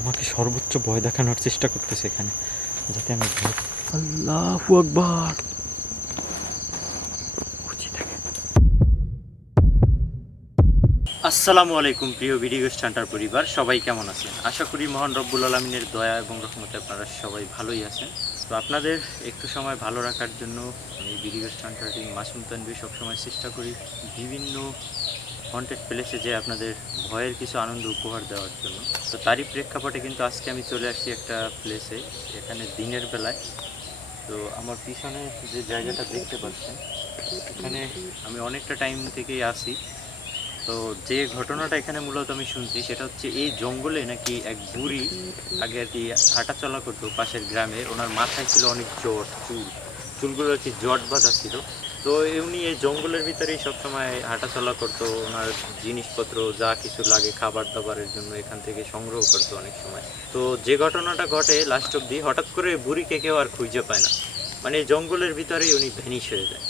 আমাকে সর্বোচ্চ ভয় দেখানোর চেষ্টা করতেছে এখানে, যাতে আমি ভয়। আল্লাহু আকবার। আসসালামু আলাইকুম প্রিয় ভিডিও স্টান্টার পরিবার, সবাই কেমন আছেন? আশা করি মহান রব্বুল আলমিনের দয়া এবং রহমতে আপনারা সবাই ভালোই আছেন। তো আপনাদের একটু সময় ভালো রাখার জন্য আমি ভিডিও স্টান্টার টিম মাসুম তানভীর সবসময় চেষ্টা করি বিভিন্ন হন্টেড প্লেসে যে আপনাদের ভয়ের কিছু আনন্দ উপহার দেওয়ার জন্য। তো তারই প্রেক্ষাপটে কিন্তু আজকে আমি চলে আসছি একটা প্লেসে, এখানে দিনের বেলায়। তো আমার পিছনে যে জায়গাটা দেখতে পাচ্ছেন, এখানে আমি অনেকটা টাইম থেকেই আসি। তো যে ঘটনাটা এখানে মূলত আমি শুনছি সেটা হচ্ছে এই জঙ্গলে নাকি এক বুড়ি আগে আর কি হাঁটা চলা করতো পাশের গ্রামে। ওনার মাথায় ছিল অনেক জট, চুলগুলো আর কি জট বাঁধা ছিল। তো উনি এই জঙ্গলের ভিতরেই সবসময় হাঁটা চলা করতো, ওনার জিনিসপত্র যা কিছু লাগে খাবার দাবারের জন্য এখান থেকে সংগ্রহ করতো অনেক সময়। তো যে ঘটনাটা ঘটে লাস্ট অব্দি, হঠাৎ করে বুড়িকে কেউ আর খুঁজে পায় না, মানে জঙ্গলের ভিতরেই উনি ভ্যানিশ হয়ে যায়।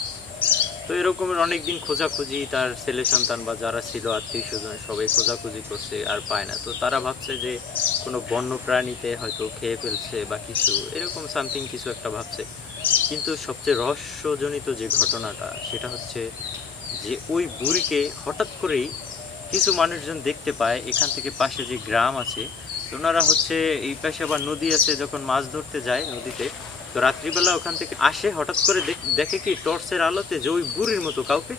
তো এরকমের অনেক দিন খোঁজাখুঁজি, তার ছেলে সন্তান বা যারা ছিল আত্মীয় স্বজন সবাই খোঁজাখুঁজি করছে, আর পায় না। তো তারা ভাবছে যে কোনো বন্য প্রাণীতে হয়তো খেয়ে ফেলছে বা কিছু এরকম সামথিং কিছু একটা ভাবছে। কিন্তু সবচেয়ে রহস্যজনিত যে ঘটনাটা সেটা হচ্ছে যে ওই বুড়িকে হঠাৎ করেই কিছু মানুষজন দেখতে পায়। এখান থেকে পাশে যে গ্রাম আছে, ওনারা হচ্ছে এই পাশে আবার নদী আছে, যখন মাছ ধরতে যায় নদীতে, তো রাত্রিবেলা ওখান থেকে আসে, হঠাৎ করে দেখে কি টর্চের আলোতে যে ওই বুড়ির মতো কাউকে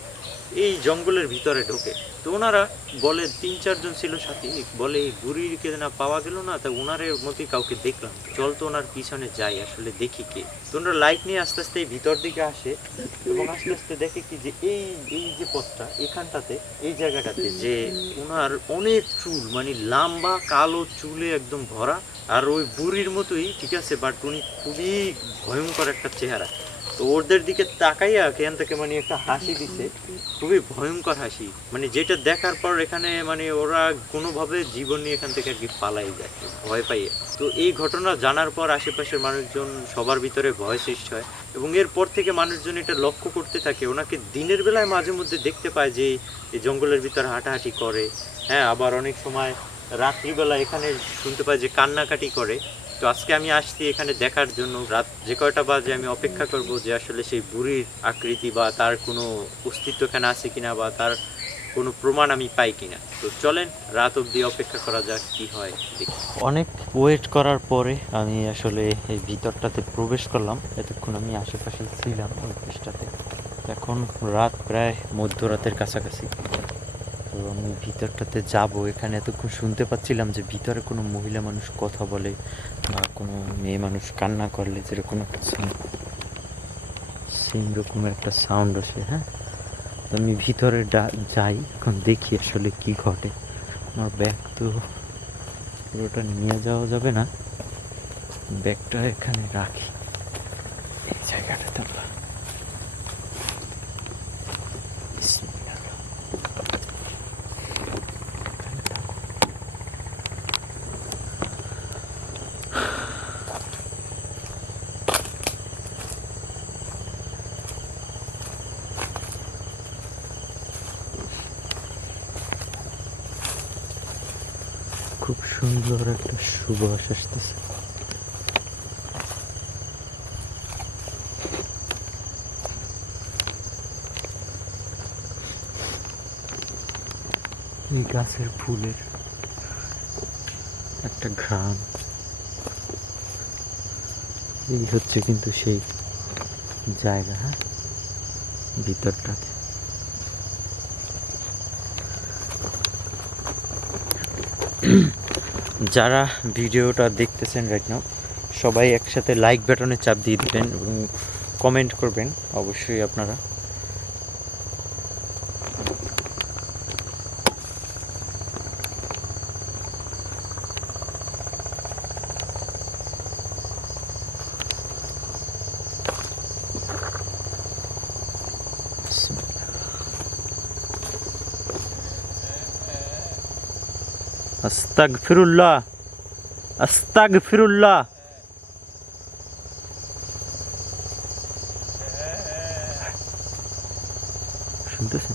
এই জঙ্গলের ভিতরে ঢোকে। তো ওনারা বলে, 3-4 জন ছিল সাথী, বলে এই বুড়িকে না পাওয়া গেল না, তা ওনারের মতোই কাউকে দেখলাম, চল তো ওনার পিছনে যাই, আসলে দেখি কে। তো ওনারা লাইট নিয়ে আস্তে আস্তে এই ভিতর দিকে আসে এবং আস্তে আস্তে দেখে কি যে এই এই যে পথটা এখানটাতে, এই জায়গাটাতে যে ওনার অনেক চুল, মানে লম্বা কালো চুলে একদম ভরা, আর ওই বুড়ির মতোই, ঠিক আছে, বাট উনি খুবই ভয়ঙ্কর একটা চেহারা। তো ওদের দিকে তাকাইয়া এখান থেকে মানে একটা হাসি দিছে, খুবই ভয়ঙ্কর হাসি, মানে যেটা দেখার পর এখানে মানে ওরা কোনোভাবে জীবন নিয়ে এখান থেকে আর কি পালাই যায় ভয় পাইয়ে। তো এই ঘটনা জানার পর আশেপাশের মানুষজন সবার ভিতরে ভয় সৃষ্টি হয় এবং এরপর থেকে মানুষজন এটা লক্ষ্য করতে থাকে, ওনাকে দিনের বেলায় মাঝে মধ্যে দেখতে পায় যে এই জঙ্গলের ভিতরে হাঁটাহাঁটি করে। হ্যাঁ, আবার অনেক সময় রাত্রিবেলা এখানে শুনতে পাই যে কান্নাকাটি করে। তো আজকে আমি আসছি এখানে দেখার জন্য, রাত যে কয়টা বাজে আমি অপেক্ষা করব যে আসলে সেই বুড়ির আকৃতি বা তার কোনো অস্তিত্ব এখানে আছে কিনা বা তার কোনো প্রমাণ আমি পাই কিনা। তো চলেন রাত অবধি অপেক্ষা করা যাক কি হয় দেখি। অনেক ওয়েট করার পরে আমি আসলে এই ভিতরটাতে প্রবেশ করলাম। এতক্ষণ আমি আশেপাশে ছিলাম ওই পৃষ্ঠাতে, এখন রাত প্রায় মধ্যরাতের কাছাকাছি। তো আমি ভিতরটাতে যাব। এখানে এতক্ষণ শুনতে পাচ্ছিলাম যে ভিতরে কোনো মহিলা মানুষ কথা বলে বা কোনো মেয়ে মানুষ কান্না করলে যেরকম একটা সেম রকমের একটা সাউন্ড আসে। হ্যাঁ, তো আমি ভিতরে যাই, এখন দেখি আসলে কি ঘটে। আমার ব্যাগ তো পুরোটা নিয়ে যাওয়া যাবে না, ব্যাগটা এখানে রাখি এই জায়গাটাতে। খুব সুন্দর একটা সুবাস আসতেছে। এই গাছের ফুলের একটা ঘ্রাণ, এই হচ্ছে কিন্তু সেই জায়গা। হ্যাঁ, ভিতরটাতে যারা ভিডিওটা দেখতেছেন রাইট নাও, সবাই একসাথে লাইক বাটনে চাপ দিয়ে দিবেন এবং কমেন্ট করবেন অবশ্যই আপনারা। আস্তাগফিরুল্লাহ, আস্তাগফিরুল্লাহ। শুনতেছেন?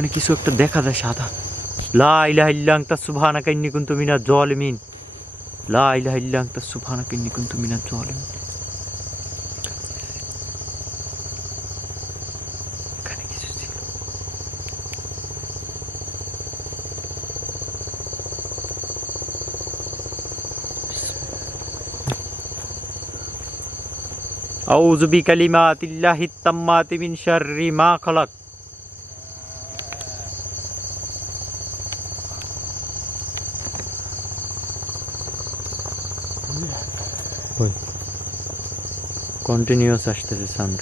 ওখানে কিছু একটা দেখা যায় সাদা। লা ইলাহা ইল্লা আনতা সুবহানাকা ইন্নী কুনতু মিনাজ জালিমিন। লা ইলাহা ইল্লা আনতা সুবহানাকা ইন্নী কুনতু মিনাজ জালিমিন। এখানে কিছু ছিল। আউযু বিকালিমাতিল্লাহিত তাম্মাতি মিন শাররি মা খালাক। কন্টিনিউয়াস আসতেছে সাউন্ড।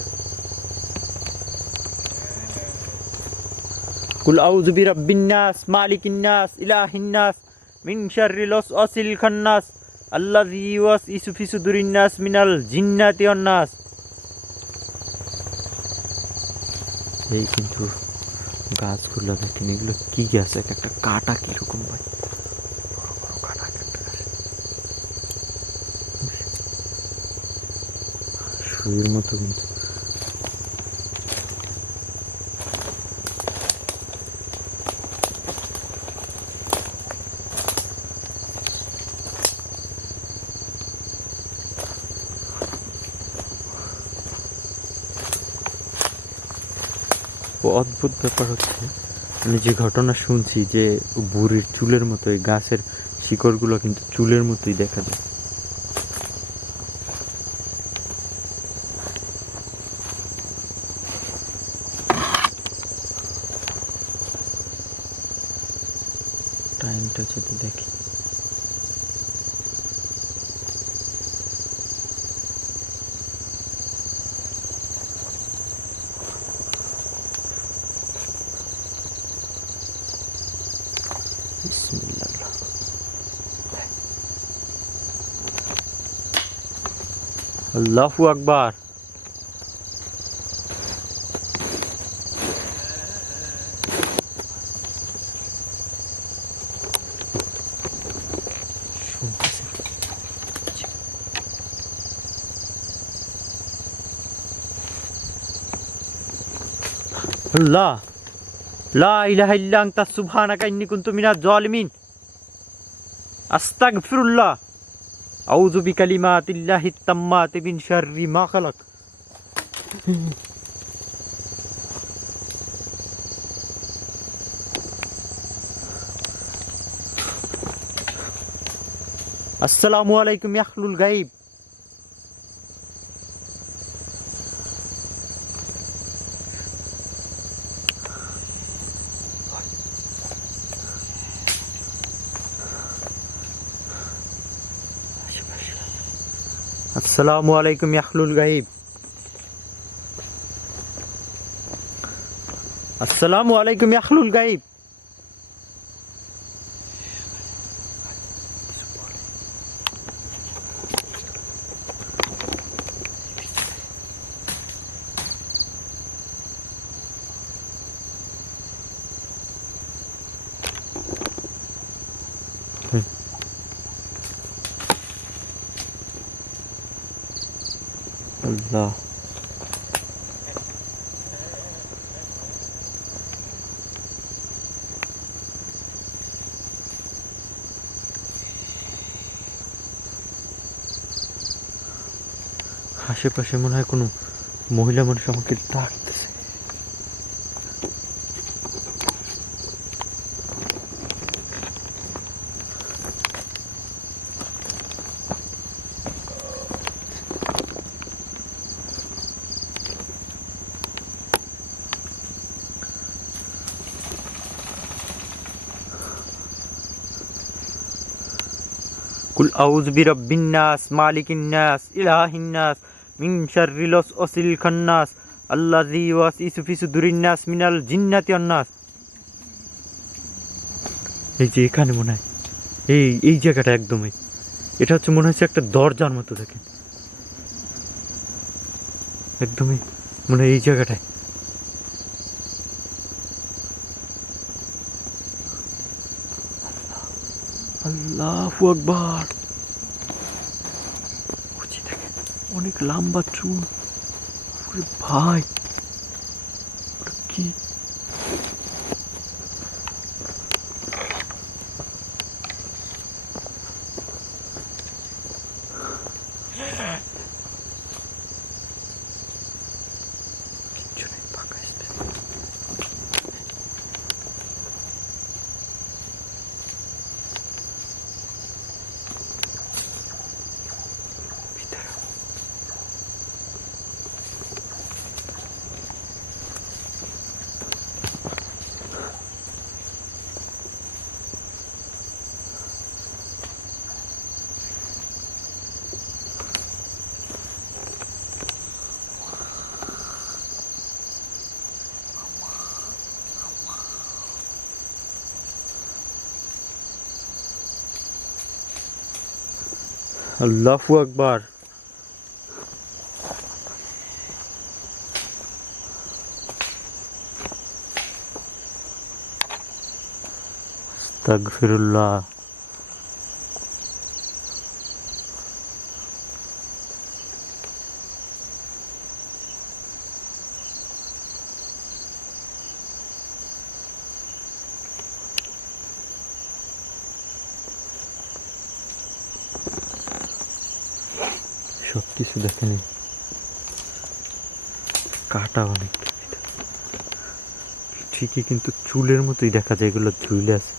কুল আউযু বিরাব্বিন নাস মালিকিন নাস ইলাহিন নাস মিন শাররিল ওয়াসওয়াসিল খান্নাস আল্লাযী ইউওয়াসওয়িসু ফি সুদুরিন নাস মিনাল জিন্নাতি ওয়ান নাস। এই কিন্তু গাছগুলো দেখেন, এগুলো কি গাছ? একটা কাটা কিরকম ভাই, বড় বড় কাটা একটা গাছ, সুইয়ের মতো কিন্তু। অদ্ভুত ব্যাপার হচ্ছে, আমি যে ঘটনা শুনছি যে বুড়ির চুলের মতো এই গাছের শিকড়গুলো কিন্তু চুলের মতোই দেখা যায়। টাইমটা যদি দেখি, আল্লাহু আকবার। আল্লাহ, লা ইলাহা ইল্লা আনতা সুবহানাকা ইন্নী কুনতু মিনাজ জালিমিন। আস্তাগফিরুল্লাহ। আউযু বিকালিমাতিল্লাহিত তাম্মাতি মিন শাররি মা খালাক। আসসালামু আলাইকুম ইয়া আহলুল গায়ব। আসসালামু আলাইকুম ইয়া আহলুল গায়ব। আসসালামু আলাইকুম ইয়া আহলুল গায়ব। আল্লাহ, আশেপাশে মনে হয় কোনো মহিলা মানুষ আমাকে ডাকতেছে। কুল আউযু বিরাব্বিন নাস মালিকিন নাস ইলাহিন নাস মিন শাররিল ওয়াসওয়াসিল খান্নাস আল্লাযী ইউওয়াসওয়িসু ফি সুদুরিন নাস মিনাল জিন্নাতি ওয়ান নাস। এই যে এখানে মনে হয় এই জায়গাটা একদমই, এটা হচ্ছে মনে হচ্ছে একটা দরজার মতো, দেখেন একদমই মনে হয় এই জায়গাটায়। আল্লাহু আকবার। দেখেন অনেক লম্বা চুল ভাই, কি আল্লাহু আকবার। আস্তাগফিরুল্লাহ। সব কিছু দেখেনি, কাটা অনেক ঠিকই, কিন্তু চুলের মতোই দেখা যায়, এগুলো ঝুলে আছে।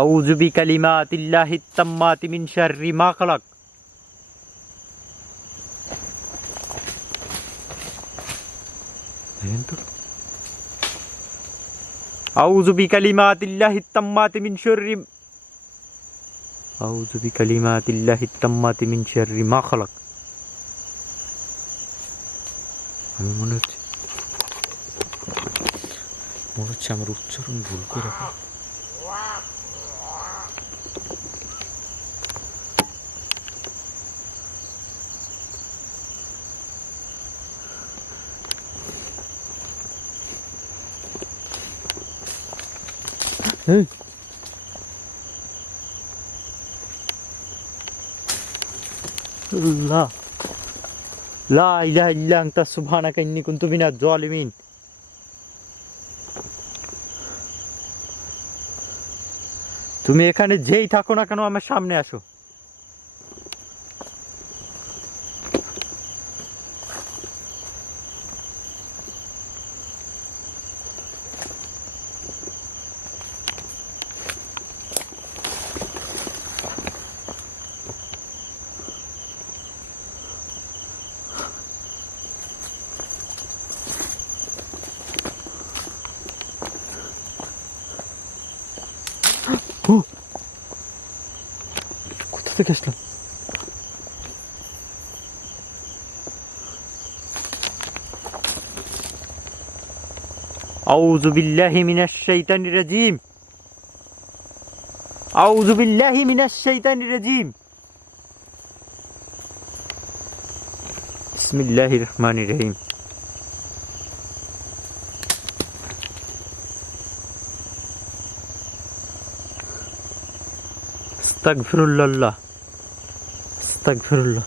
আউযু বিকালিমাতিল্লাহিত তাম্মাতি মিন শাররি মা খালাক। দেখেন তো, আউযু বিকালিমাতিল্লাহিত তাম্মাতি মিন শাররি, আউযু বিকালিমাতিল্লাহিত তাম্মাতি মিন শাররি মা খালাক। আমি মনে হচ্ছে আমার উচ্চারণ ভুল করে। লা লা ইলাহা ইল্লা আনতা সুবহানাকা ইন্নী কুনতু মিনাজ জালিমিন। তুমি এখানে যেই থাকো না কেন, আমার সামনে আসো। কোথা থেকে আসলাম? আউযু বিল্লাহি মিনাশ শাইতানির রাজিম, আউযু বিল্লাহি মিনাশ শাইতানির রাজিম। বিসমিল্লাহির রহমানির রহিম। আস্তাগফিরুল্লাহ, আস্তাগফিরুল্লাহ।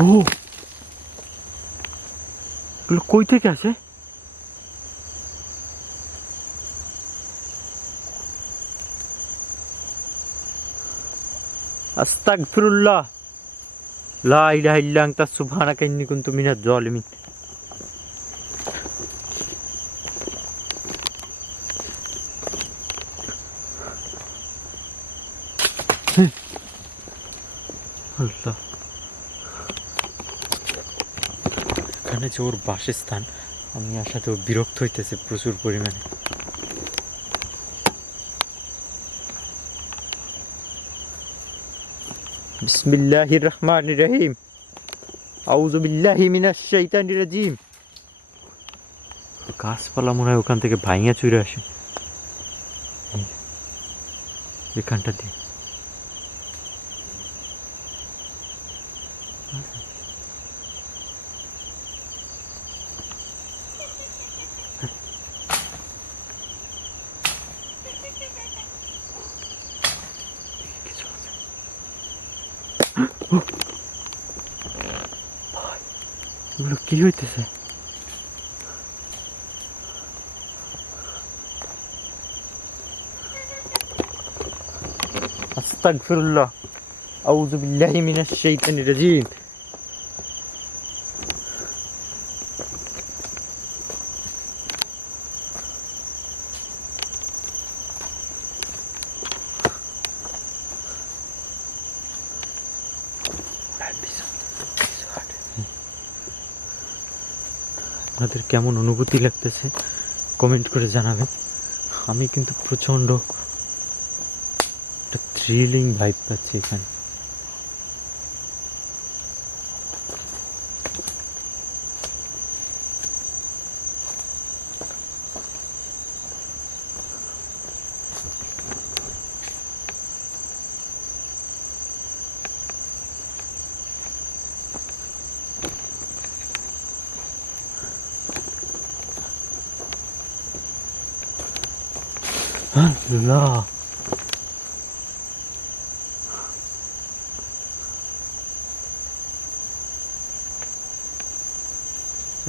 ও, এগুলো কই থেকে আসে? আস্তাগফিরুল্লাহ, লা ইলাহা ইল্লা আনতা সুবহানাকা ইন্নী কুনতু মিনাজ জালিমিন। আল্লাহ, এখানে যে ওর বাসস্থান, আমি আসাতেও বিরক্ত হইতেছে প্রচুর পরিমাণে। বিসমিল্লাহির রহমানির রহিম, আউযু বিল্লাহি মিনাশ শাইতানির রাজিম। গাছপালা মনে হয় ওখান থেকে ভাইঙা চুরে আসে, এখানটা দিয়ে। এগুলো কি হইতেছে? আস্তাগফিরুল্লাহ, আউযু বিল্লাহি মিনাশ শাইতানির রাজিম। আপনাদের কেমন অনুভূতি লাগতেছে কমেন্ট করে জানাবেন। আমি কিন্তু প্রচণ্ড একটা থ্রিলিং ভাইব পাচ্ছি এখানে। আল্লাহ,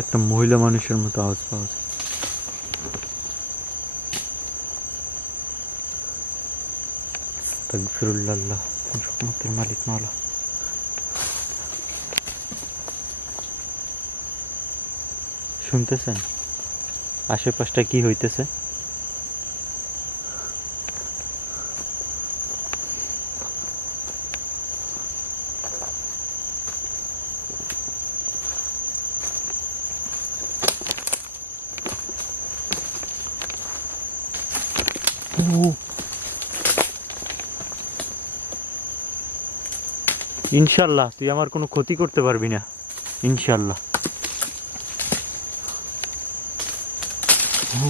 একটা মহিলা মানুষের মতো আওয়াজ পাওয়া যায়। আস্তাগফিরুল্লাহ, রহমতের মালিক মাওলা। শুনতেছেন আশেপাশটা কি হইতেছে? ইনশাল্লাহ তুই আমার কোনো ক্ষতি করতে পারবি না, ইনশাল্লাহ। ও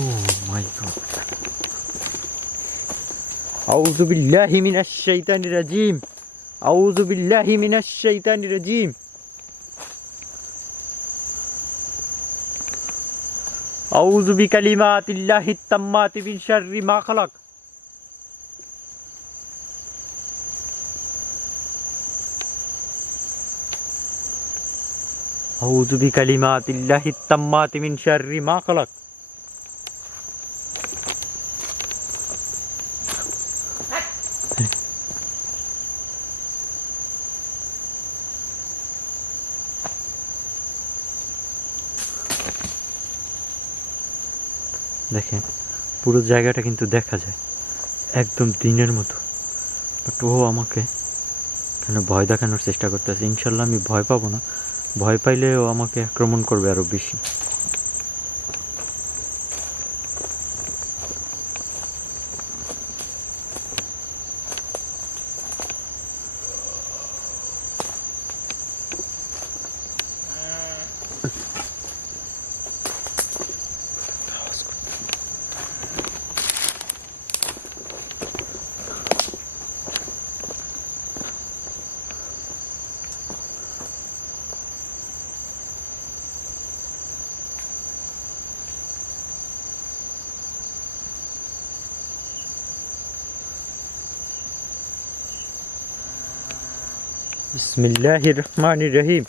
মাই গড, আউযু বিল্লাহি মিনাশ শাইতানির রাজিম, আউযু বিল্লাহি মিনাশ শাইতানির রাজিম, আউযু বিকালিমাতিল্লাহিত তাম্মাতি মিন শাররি মা খালাক। আউযু বিকালিমাতিল্লাহিত তাম্মাতি মিন শাররি মা খালাক। দেখেন পুরো জায়গাটা কিন্তু দেখা যায় একদম দিনের মতো, বাট ও আমাকে কেন ভয় দেখানোর চেষ্টা করতেছে। ইনশাল্লাহ আমি ভয় পাবো না, ভয় পাইলে ও আমাকে আক্রমণ করবে আরো বেশি। বিসমিল্লাহির রহমানির রহিম।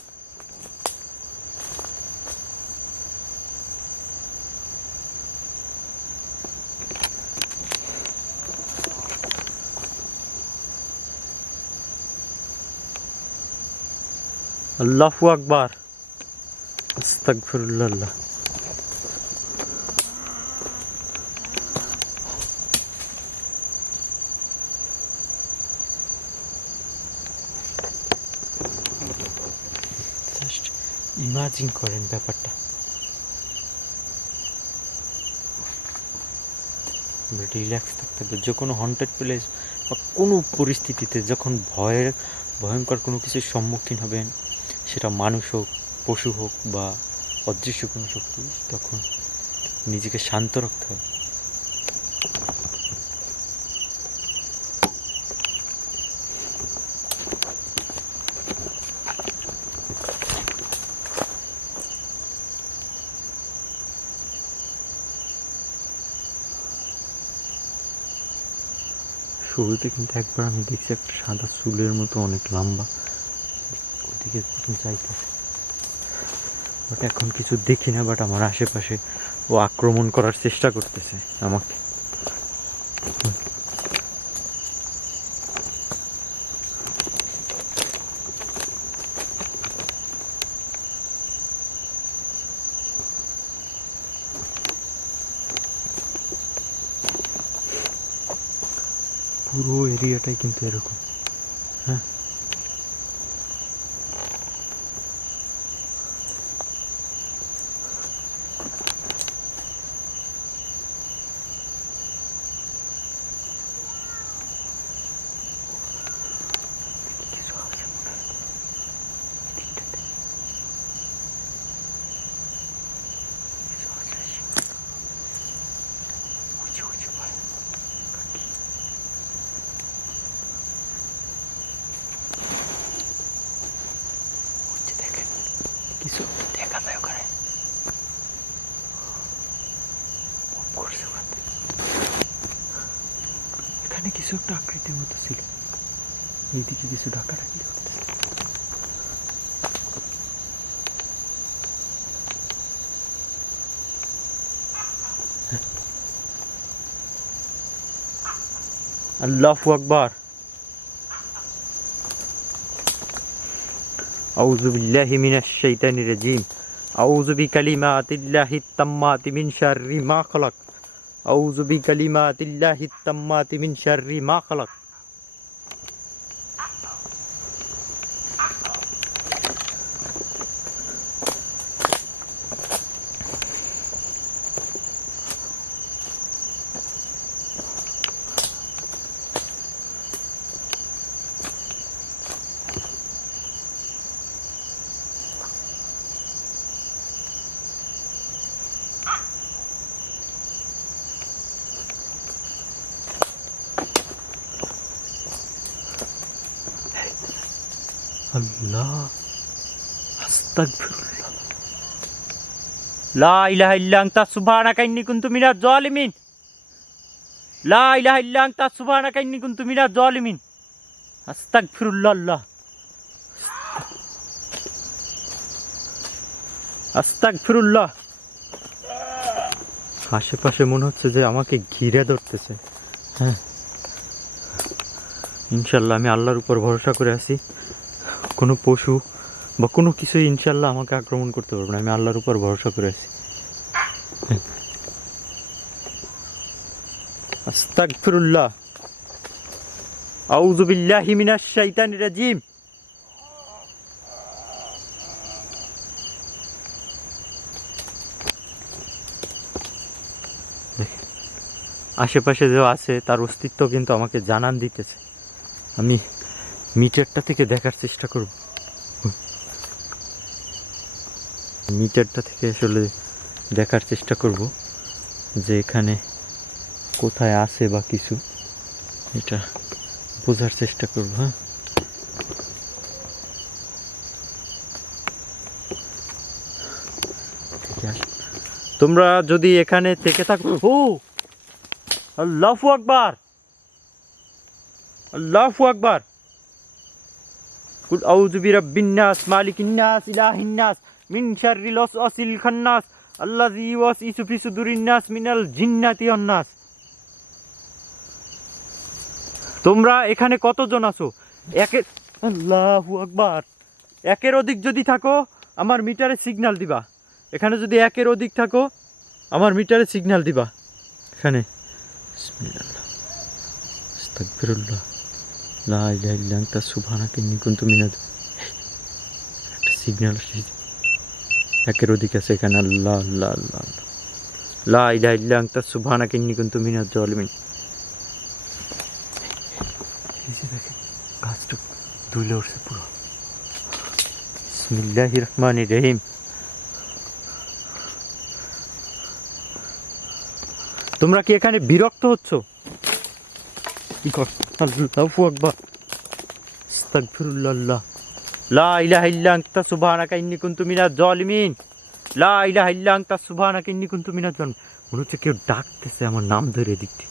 আল্লাহু আকবার, আস্তাগফিরুল্লাহ। জাস্ট ইমাজিন করেন ব্যাপারটা। রিল্যাক্স থাকতে হবে যে কোনো হন্টেড প্লেস বা কোনো পরিস্থিতিতে যখন ভয়ঙ্কর কোনো কিছুর সম্মুখীন হবেন, সেটা মানুষ হোক, পশু হোক বা অদৃশ্য কোনো শক্তি, তখন নিজেকে শান্ত রাখতে হবে। শুরুতে কিন্তু একবার আমি দেখছি একটা সাদা চুলের মতো অনেক লম্বা ওদিকে যাইতেছে, বাট এখন কিছু দেখি না, বাট আমার আশেপাশে ও আক্রমণ করার চেষ্টা করতেছে আমাকে। পুরো এরিয়াটাই কিন্তু এরকম। হ্যাঁ, কিছু দেখা যায় ওখানে এখানে কিছু একটা আকৃতির মতো ছিল এইদিকে কিছু ডাকাডাকি করতেছে আল্লাহু আকবার আউযু বিল্লাহি মিনাশ শাইতানির রাজিম আউযু বিকালিমাতিল্লাহিত তাম্মাতি মিন শাররি মা খালাক আউযু বিকালিমাতিল্লাহিত তাম্মাতি মিন শাররি মা খালাক আল্লাহ আস্তাগফিরুল্লাহ লা ইলাহা ইল্লা আনতা সুবহানাকা ইন্নী কুনতু মিনাজ জালিমিন লা ইলাহা ইল্লা আনতা সুবহানাকা ইন্নী কুনতু মিনাজ জালিমিন আস্তাগফিরুল্লাহ আল্লাহ আস্তাগফিরুল্লাহ আশেপাশে মনে হচ্ছে যে আমাকে ঘিরে ধরতেছে হ্যাঁ ইনশাআল্লাহ আমি আল্লাহর উপর ভরসা করে আছি কোনো পশু বা কোনো কিছুই ইনশাআল্লাহ আমাকে আক্রমণ করতে পারবে না আমি আল্লাহর উপর ভরসা করে আছি আস্তাগফিরুল্লাহ আউযু বিল্লাহি মিনাশ শাইতানির রাজিম আশেপাশে যে আছে তার অস্তিত্ব কিন্তু আমাকে জানান দিতেছে আমি মিটারটা থেকে দেখার চেষ্টা করব মিটারটা থেকে আসলে দেখার চেষ্টা করব যে এখানে কোথায় আছে বা কিছু এটা বোঝার চেষ্টা করব হ্যাঁ তোমরা যদি এখানে থেকে থাকো ও আল্লাহু আকবার আল্লাহু আকবার কুল আউযু বিরাব্বিন নাস মালিকিন নাস ইলাহিন নাস মিন শাররিল ওয়াসওয়াসিল খান্নাস আল্লাযী ইউওয়াসওয়িসু ফি সুদুরিন নাস মিনাল জিন্নাতি ওয়ান নাস তোমরা এখানে কতজন আছো একের আল্লাহু আকবার একের অধিক যদি থাকো আমার মিটারে সিগন্যাল দিবা এখানে যদি একের অধিক থাকো আমার মিটারে সিগন্যাল দিবা এখানে বিসমিল্লাহ আস্তাগফিরুল্লাহ লা ইলাহা ইল্লা আনতা সুবহানাকা ইন্নী কুনতু মিনাজ একটা সিগন্যাল আসছে একের অধিক আছে এখানে আল্লাহ আল্লাহ আল্লাহ লা ইলাহা ইল্লা আনতা সুবহানাকা ইন্নী কুনতু মিনাজ জালিমিন এই যে দেখেন গাছটা দুলে উঠছে পুরো বিসমিল্লাহির রহমানির রহিম তোমরা কি এখানে বিরক্ত হচ্ছ আল্লাহু আকবার আস্তাগফিরুল্লাহ লা ইলাহা ইল্লা আনতা সুবহানাকা ইন্নী কুনতু মিনাজ জালিমিন লা ইলাহা ইল্লা আনতা সুবহানাকা ইন্নী কুনতু মিনাজ জালিমিন মনে হচ্ছে কেউ ডাকতেছে আমার নাম ধরে দিতে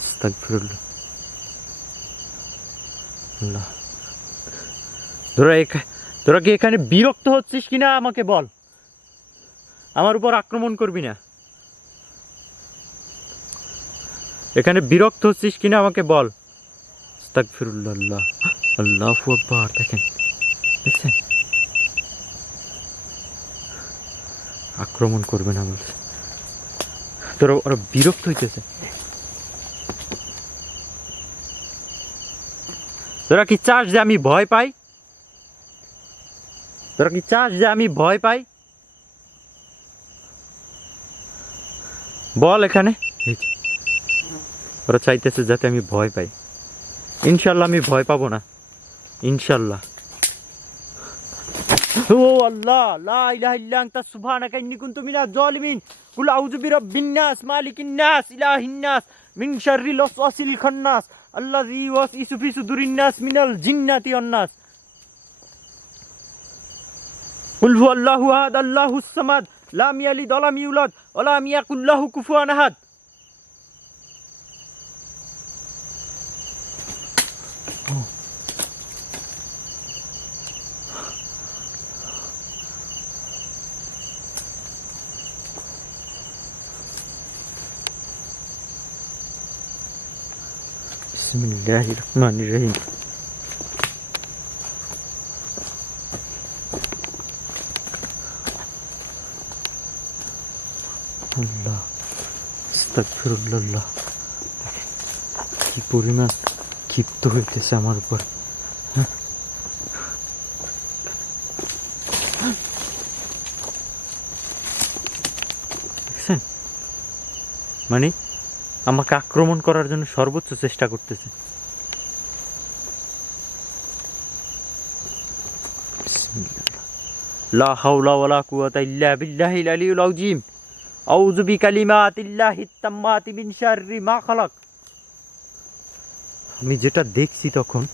আস্তাগফিরুল্লাহ আল্লাহ তোরা কি এখানে বিরক্ত হচ্ছিস কিনা আমাকে বল আমার উপর আক্রমণ করবি না এখানে বিরক্ত হচ্ছিস কিনা আমাকে বল আস্তাগফিরুল্লাহ আল্লাহ আল্লাহু আকবার দেখেন আক্রমণ করবে না বলছে তোরা ওরা বিরক্ত হইতেছে তোরা কি চাস যে আমি ভয় পাই তোরা কি চাস যে আমি ভয় পাই বল এখানে ওরা চাইতেছে যাতে আমি ভয় পাই ইনশাল্লাহ আমি ভয় পাবো না ইনশাল্লাহ ও আল্লাহ লা ইলাহা ইল্লা আনতা সুবহানাকা ইন্নী কুনতু মিনাজ জালিমিন কুল আউযু বিরাব্বিন নাস মালিকিন নাস ইলাহিন নাস মিন শাররিল ওয়াসওয়াসিল খান্নাস আল্লাযী ওয়াসওয়াসু ফি সুদুরিন নাস মিনাল জিন্নাতি ওয়ান নাস। কুল হুয়াল্লাহু আহাদ আল্লাহুস সামাদ লাম ইয়ালিদ ওয়া লাম ইউলাদ ওয়া লাম ইয়াকুল লাহু কুফুয়ান আহাদ। বিসমিল্লাহির রহমানির রহিম। আল্লাহ আস্তাগফিরুল্লাহ। কি পরিমাণ ক্ষিপ্ত হইতেছে আমার উপর। দেখছেন, মানে আমাকে আক্রমণ করার জন্য সর্বোচ্চ চেষ্টা করতেছে। লা হাওলা ওয়ালা কুওয়াতা ইল্লা বিল্লাহিল আলিয়্যিল আযীম। আউযু বিকালিমাতিল্লাহিত তাম্মাতি মিন শাররি মা খালাক। আমি যেটা দেখছি তখন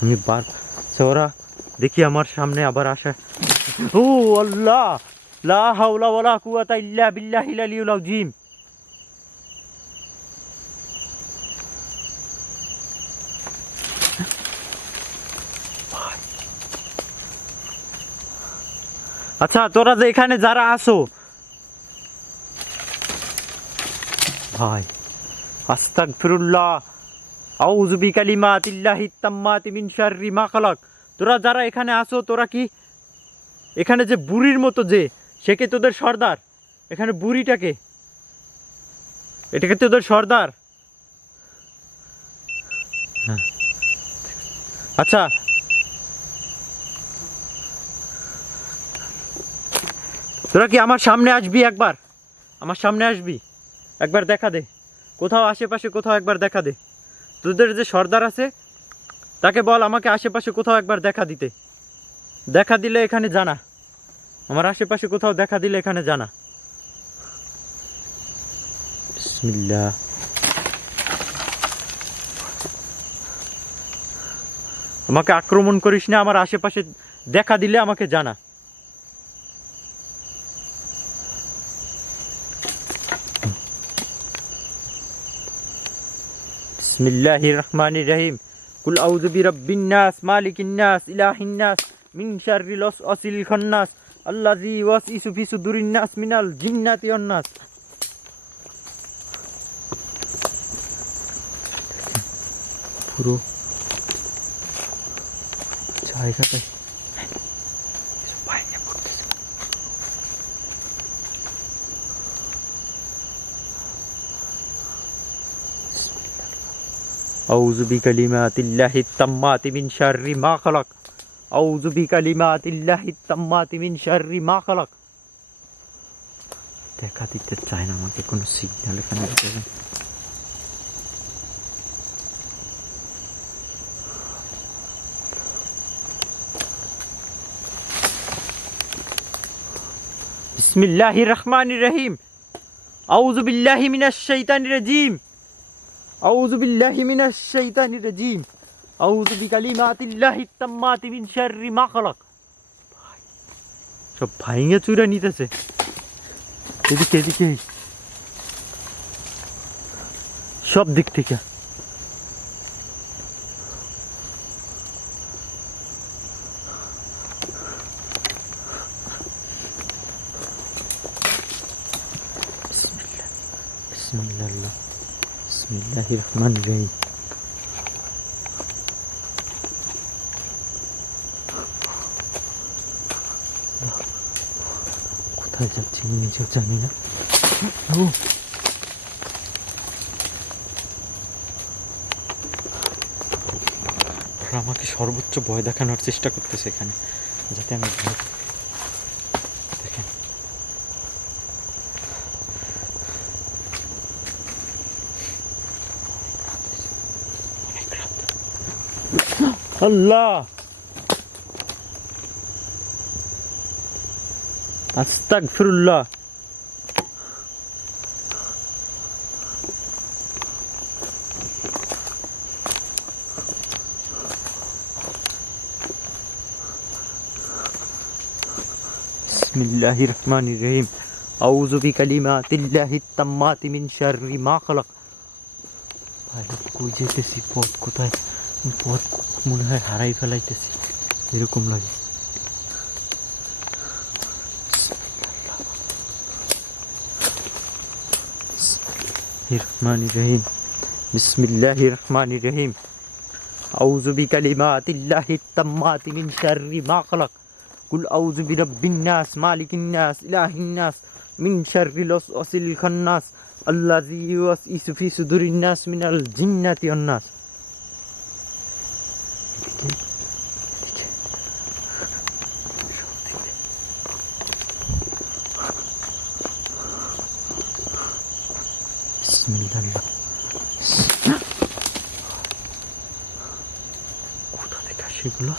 আমি ওরা দেখি আমার সামনে আবার আসা। ও আল্লাহ, লা হাওলা ওয়ালা কুওয়াতা ইল্লা বিল্লাহিল আলিয়্যিল আযীম। আচ্ছা, তোরা যে এখানে যারা আসো ভাই, আস্তাগফিরুল্লাহ আউযু বিকালিমাতিল্লাহিত তাম্মাতি মিন শাররি মা খালাক। তোরা যারা এখানে আসো, তোরা কি এখানে যে বুড়ির মতো যে, সে কি তোদের সর্দার? এখানে বুড়িটাকে, এটাকে তোদের সর্দার? হ্যাঁ, আচ্ছা তোরা কি আমার সামনে আসবি? একবার আমার সামনে আসবি, একবার দেখা দে কোথাও আশেপাশে, কোথাও একবার দেখা দে। তোদের যে সর্দার আছে তাকে বল আমাকে আশেপাশে কোথাও একবার দেখা দিতে। দেখা দিলে এখানে জানা, আমার আশেপাশে কোথাও দেখা দিলে এখানে জানা। বিসমিল্লাহ। আমাকে আক্রমণ করিস না, আমার আশেপাশে দেখা দিলে আমাকে জানা। বিসমিল্লাহির রহমানির রহিম। কুল আউযু বিরাব্বিন নাস মালিকিন নাস ইলাহিন নাস মিন শাররিল ওয়াসওয়াসিল খান্নাস আল্লাযী ওয়াসওয়াসু ফি সুদুরিন নাস মিনাল জিন্নাতি ওয়ান নাস। পুরো জায়গাটা বাইরে পড়তেছে। আউযু বিকালিমাতিল্লাহিত তাম্মাতি মিন শাররি মা খালাক। আউযু বিকালিমাতিল্লাহিত তাম্মাতি মিন শাররি মা খালাক। দেখা দিতে চায় না আমাকে কোনো সিগন্যাল এখানে দিতে। বিসমিল্লাহির রহমানির রহিম। আউযু বিল্লাহি মিনাশ শাইতানির রাজীম। আউযু বিল্লাহি মিনাশ শাইতানির রাজীম। আউযু বিকালিমাতিল্লাহিত তাম্মাতি মিন শাররি মা খালাক। সব ভাইঙে চুরা নিতেছে এদিকে এদিকে, সব দিক থেকে। বিসমিল্লাহ বিসমিল্লাহির রহমানির রহিম। কোথায় যাচ্ছি আমি নিজেও জানি না। আমাকে সর্বোচ্চ ভয় দেখানোর চেষ্টা করতেছে এখানে, যাতে আমি দেখেন। আল্লাহ আস্তাগফিরুল্লাহ। বিসমিল্লাহির রহমানির রহিম আউযু বিকালিমাতিল্লাহিত তাম্মাতি মিন শাররি মা খালাক। ভাই কই যেতেছি, পথ কোথায়, পথ মনে হয় হারাই ফেলাইতেছি এরকম লাগে। রহমানির রহিম বিসমিল্লাহির রহমানির রহিম আউযু বিকালিমাতিল্লাহিত তাম্মাতি মিন শাররি মা খালাক। কুল আউযু বিরাব্বিন নাস মালিকিন নাস ইলাহিন নাস মিন শাররিল ওয়াসওয়াসিল খান্নাস আল্লাযী ইউওয়াসওয়িসু ফি সুদুরিন নাস মিনাল জিন্নাতি ওয়ান নাস। বিসমিল্লাহ। কোথা থেকে আসে এগুলো?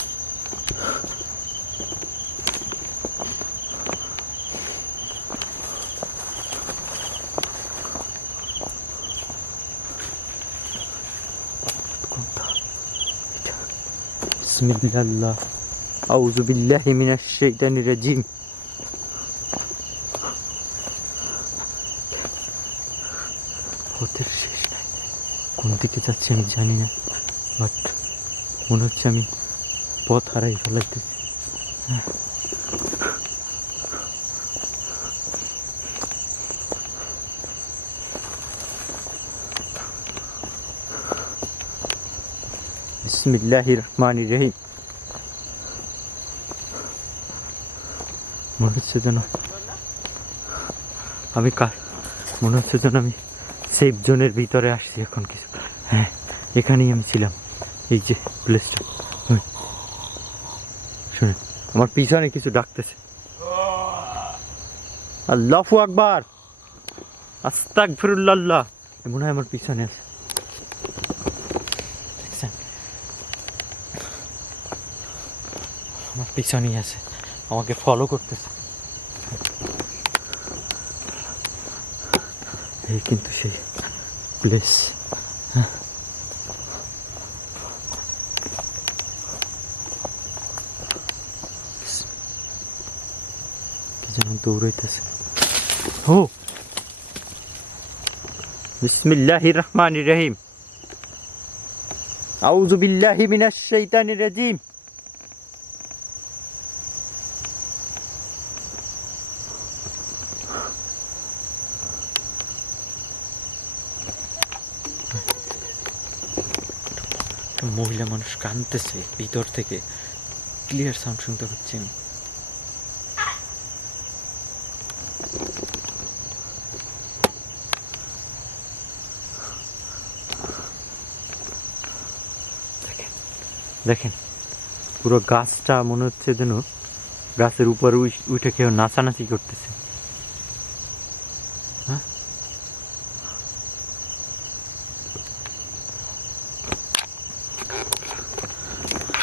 বিসমিল্লাহ আউযু বিল্লাহি মিনাশ শাইতানির রাজিম। পথের শেষ নাই, কোন দিকে যাচ্ছি আমি জানি না, বাট মনে হচ্ছে আমি পথ হারাই ফেলাইতেছি। বিসমিল্লাহির রহমানির রহিম। মনে হচ্ছে যেন আমি মনে হচ্ছে যেন আমি সেফ জোনের ভিতরে আসছি এখন কিছু। হ্যাঁ, এখানেই আমি ছিলাম, এই যে প্লেসটা। শুনেন, আমার পিছনে কিছু ডাকতেছে। আল্লাহু আকবার, আস্তাগফিরুল্লাহ। মনে হয় আমার পিছনে আছে, দেখছেন? আমার পিছনেই আছে, আমাকে ফলো করতেছে। এই কিন্তু সেই প্লেস। কি যেন দৌড়াইতেছে। ও বিসমিল্লাহির রহমানির রহিম আউযু বিল্লাহি মিনাশ শাইতানির রাজিম। মহিলা মানুষ কাঁদতেছে ভিতর থেকে, ক্লিয়ার সাউন্ড শুনতে পাচ্ছেন। দেখেন পুরো গাছটা মনে হচ্ছে যেন গাছের উপর উঠে কেউ নাচানাচি করতেছে। হ্যাঁ,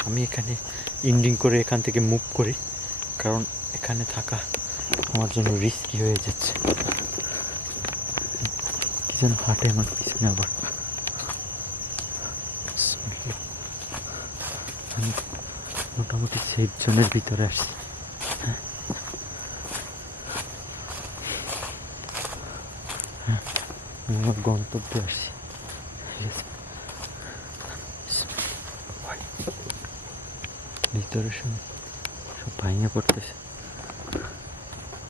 আমি এখানে ইন্ডিং করে এখান থেকে মুভ করি, কারণ এখানে থাকা আমার জন্য রিস্কি হয়ে যাচ্ছে। কি যেন হাঁটে আমার পিছনে আবার। আমি মোটামুটি সেফ জোনের ভিতরে আসছি। হ্যাঁ, আমি আমার গন্তব্যে আসছি। ভিতরে সব ভাঙে পড়তেছে।